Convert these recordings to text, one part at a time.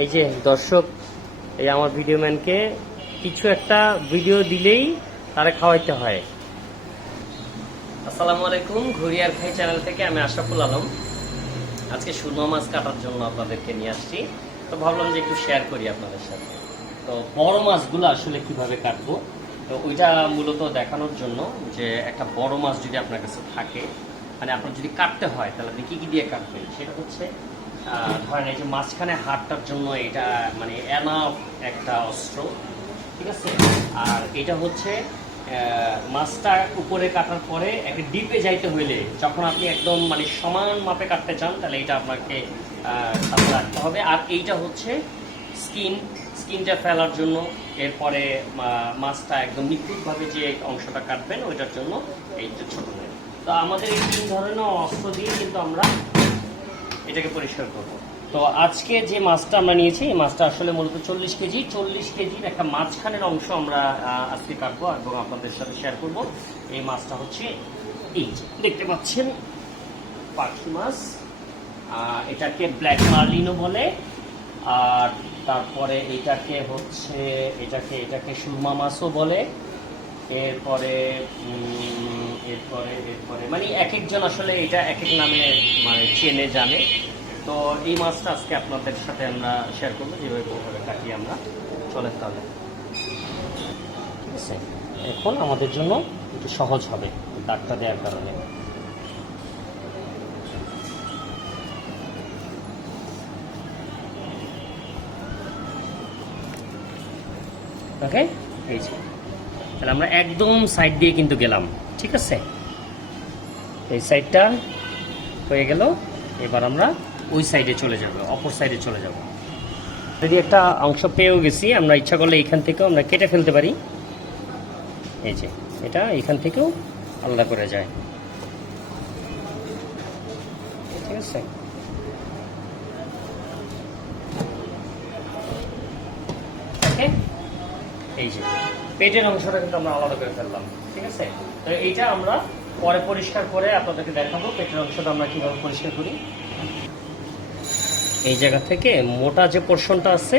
এই যে দর্শক, এই আমার ভিডিও ম্যানকে কিছু একটা ভিডিও দিলেই তারা খাওয়াইতে হয়। আসসালামু আলাইকুম, ঘুরিয়ার খাই চ্যানেল থেকে আমি আশরাফুল আলম। আজকে সুরমা মাছ কাটার জন্য আপনাদেরকে নিয়ে আসছি। তো ভাবলাম যে একটু শেয়ার করি আপনাদের সাথে। তো বড় মাছগুলো আসলে কীভাবে কাটবো? তো ওইটা মূলত দেখানোর জন্য যে একটা বড় মাছ যদি আপনার কাছে থাকে মানে আপনার যদি কাটতে হয়, তাহলে আপনি কি কি দিয়ে কাটবেন? সেটা হচ্ছে ধরেন এই যে মাঝখানে হাটটার জন্য এটা মানে এনাফ একটা অস্ত্র, ঠিক আছে? আর এটা হচ্ছে মাছটা উপরে কাটার পরে একটা ডিপে যাইতে হইলে, যখন আপনি একদম মানে সমান মাপে কাটতে চান, তাহলে এটা আপনাকে সাথে রাখতে হবে। আর এইটা হচ্ছে স্কিন স্কিনটা ফেলার জন্য, এরপরে মাছটা একদম নিখুঁতভাবে যে অংশটা কাটবেন, ওইটার জন্য এইটা ছোট তো আমাদের এই তিন ধরনের অস্ত্র দিয়ে কিন্তু আমরা এটাকে পরিষ্কার করব। তো আজকে যে মাছটা আমরা নিয়েছি, এই মাছটা আসলে মূলত চল্লিশ কেজি। চল্লিশ কেজির একটা মাঝখানের অংশ আমরা আজকে কাটবো এবং আপনাদের সাথে শেয়ার করব। এই মাছটা হচ্ছে এই দেখতে পাচ্ছেন? পাখি মাছ। এটাকে ব্ল্যাক মার্লিনও বলে। আর তারপরে এটাকে হচ্ছে, এটাকে এটাকে সুরমা মাছও বলে। এরপরে এরপরে এরপরে। মানে এক একজন আসলে এটা এক এক নামে মানে চেনে জানে। তো এই মাছটা আজকে আপনাদের সাথে আমরা শেয়ার করব। যেভাবে ওভাবে কাটিয়ে আমরা চলেন তাহলে। ঠিক আছে এখন আমাদের জন্য একটু সহজ হবে দাগটা দেওয়ার কারণে। ওকে এই যে। তাহলে আমরা একদম সাইড দিয়ে কিন্তু গেলাম। ঠিক আছে? এই সাইডটা হয়ে গেল, এবার আমরা ওই সাইডে চলে যাব, অপর সাইডে চলে যাব। যদি একটা অংশ পেয়েও গেছি, আমরা ইচ্ছা করলে এখান থেকেও আমরা কেটে ফেলতে পারি। এই যে, এটা এখান থেকেও আলাদা করে যায়। ঠিক আছে? এই যে। পেটের অংশটা কিন্তু আমরা আলাদা করে ফেললাম, ঠিক আছে? তো এইটা আমরা পরে পরিষ্কার করে আপনাদেরকে দেখাবো পেটের অংশটা আমরা কীভাবে পরিষ্কার করি। এই জায়গা থেকে মোটা যে পোর্শনটা আছে,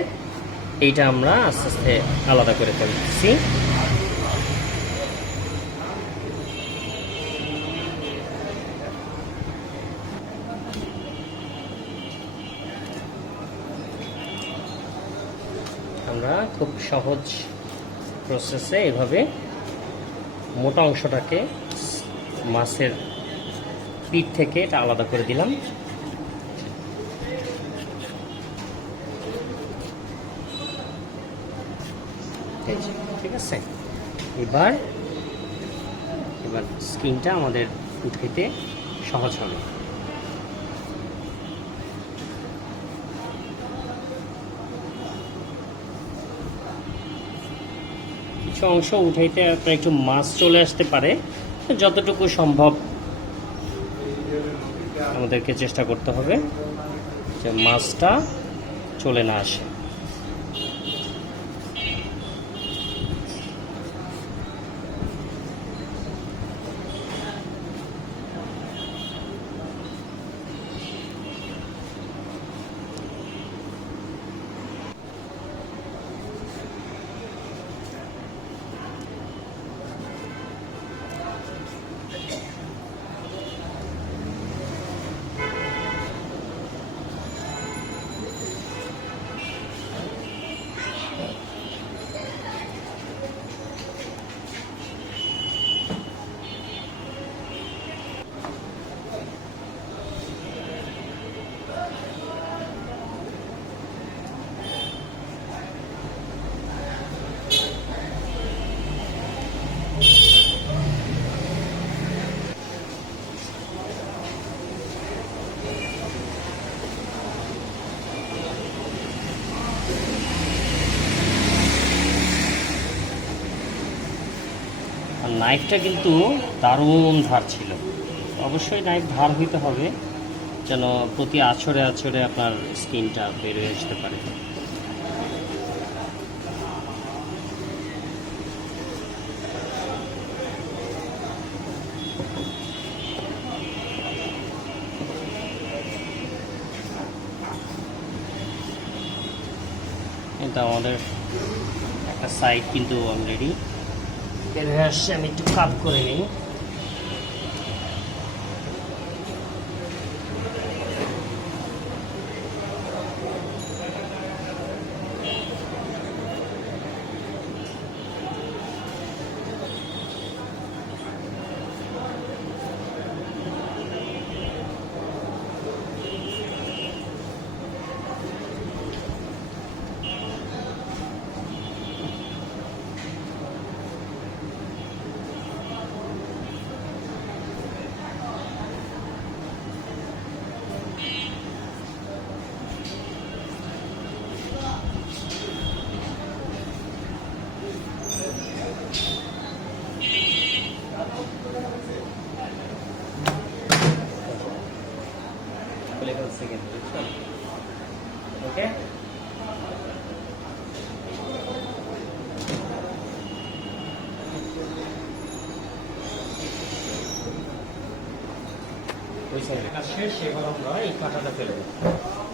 এইটা আমরা আস্তে আস্তে আলাদা করে ফেলছি। আমরা খুব সহজ প্রসেসে এভাবে মোটা অংশটাকে মাছের পিঠ থেকে এটা আলাদা করে দিলাম। ঠিক আছে? এবার এবার স্কিনটা আমাদের উঠাইতে সহজ হবে। কিছু অংশ উঠাইতে আপনার একটু মাছ চলে আসতে পারে, যতটুকু সম্ভব আমাদেরকে চেষ্টা করতে হবে যে মাছটা চলে না আসে আর নাইফটা কিন্তু দারুণ ধার ছিল। অবশ্যই নাইফ ধার হইতে হবে, যেন প্রতি আছড়ে আছড়ে আপনার স্কিনটা বেরিয়ে আসতে পারে। এটা আমাদের একটা সাইড কিন্তু অলরেডি হয়ে আমি একটু কাপ করে নিই। ফেলছে কিন্তু ওকে ওই সাইডে কাজ শেষ এবার আমরা এই কাঁটাটা নিছো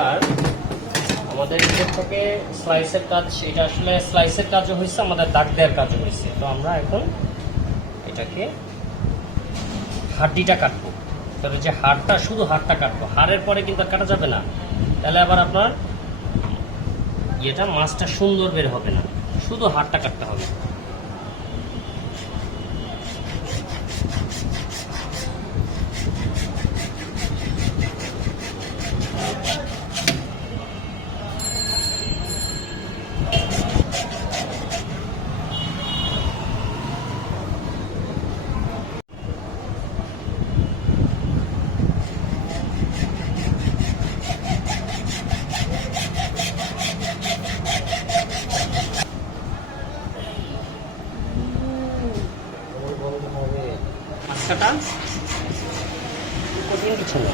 এবার আমাদের এখান থেকে স্লাইসের কাজ, এটা আসলে স্লাইসের কাজও হয়েছে, আমাদের দাগ দেওয়ার কাজও হয়েছে। তো আমরা এখন এটাকে হাড্ডিটা কাটবো। তবে যে হাড়টা, শুধু হাড়টা কাটবো। হাড়ের পরে কিন্তু কাটা যাবে না। তাহলে আবার আপনার ইয়েটা, মাছটা সুন্দর বের হবে না। শুধু হাড়টা কাটতে হবে। মাছ কাটা কঠিন কিছু না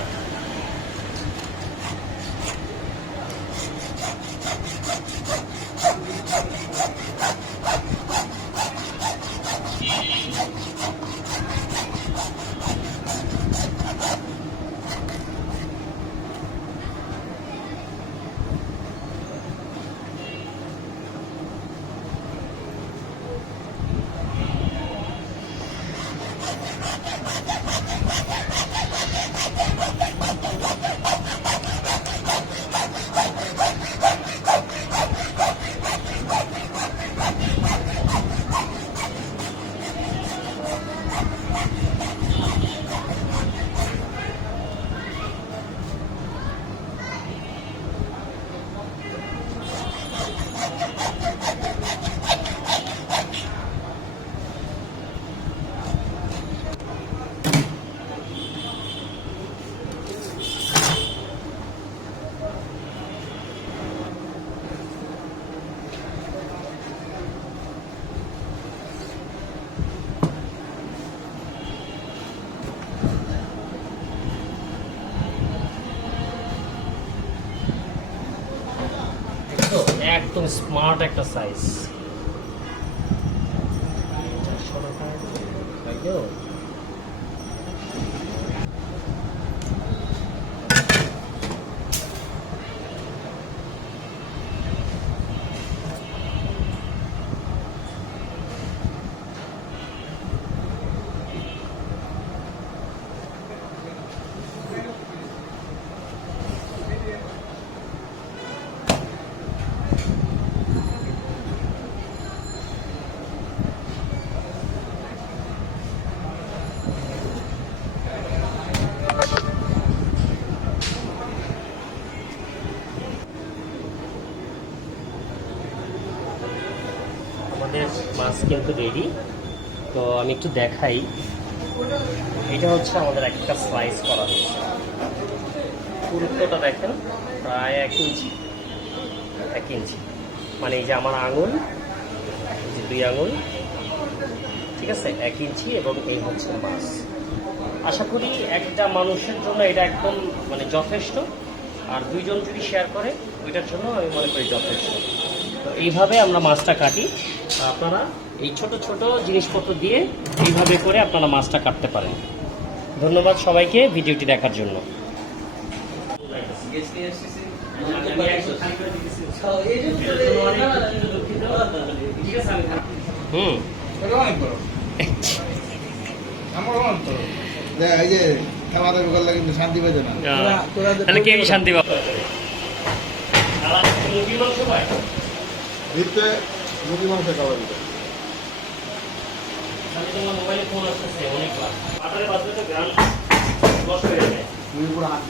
একদম স্মার্ট একটা সাইজ আমাদের মাছ কিন্তু রেডি তো আমি একটু দেখাই। এটা হচ্ছে আমাদের একটা স্লাইস করা হয়েছে। পুরুত্বটা দেখেন, প্রায় এক ইঞ্চি এক ইঞ্চি মানে এই যে আমার আঙুল যে দুই আঙুল, ঠিক আছে? এক ইঞ্চি এবং এই হচ্ছে মাছ। আশা করি একটা মানুষের জন্য এটা একদম মানে যথেষ্ট, আর দুইজন যদি শেয়ার করে, ওইটার জন্য আমি মনে করি যথেষ্ট। তো এইভাবে আমরা মাছটা কাটি। আপনারা এই ছোট ছোট জিনিসপত্র দিয়ে এইভাবে করে আপনারা মাছটা কাটতে পারেন। ধন্যবাদ সবাইকে ভিডিওটি দেখার জন্য। হুম। তাহলে কে শান্তি পাবে? মুরগি মাংস খাওয়া দিতে। মোবাইলে ফোন আসতেছে অনেকবার। আঠারো বাজবে তো গ্রাম লস হয়ে যায় পুরো হাত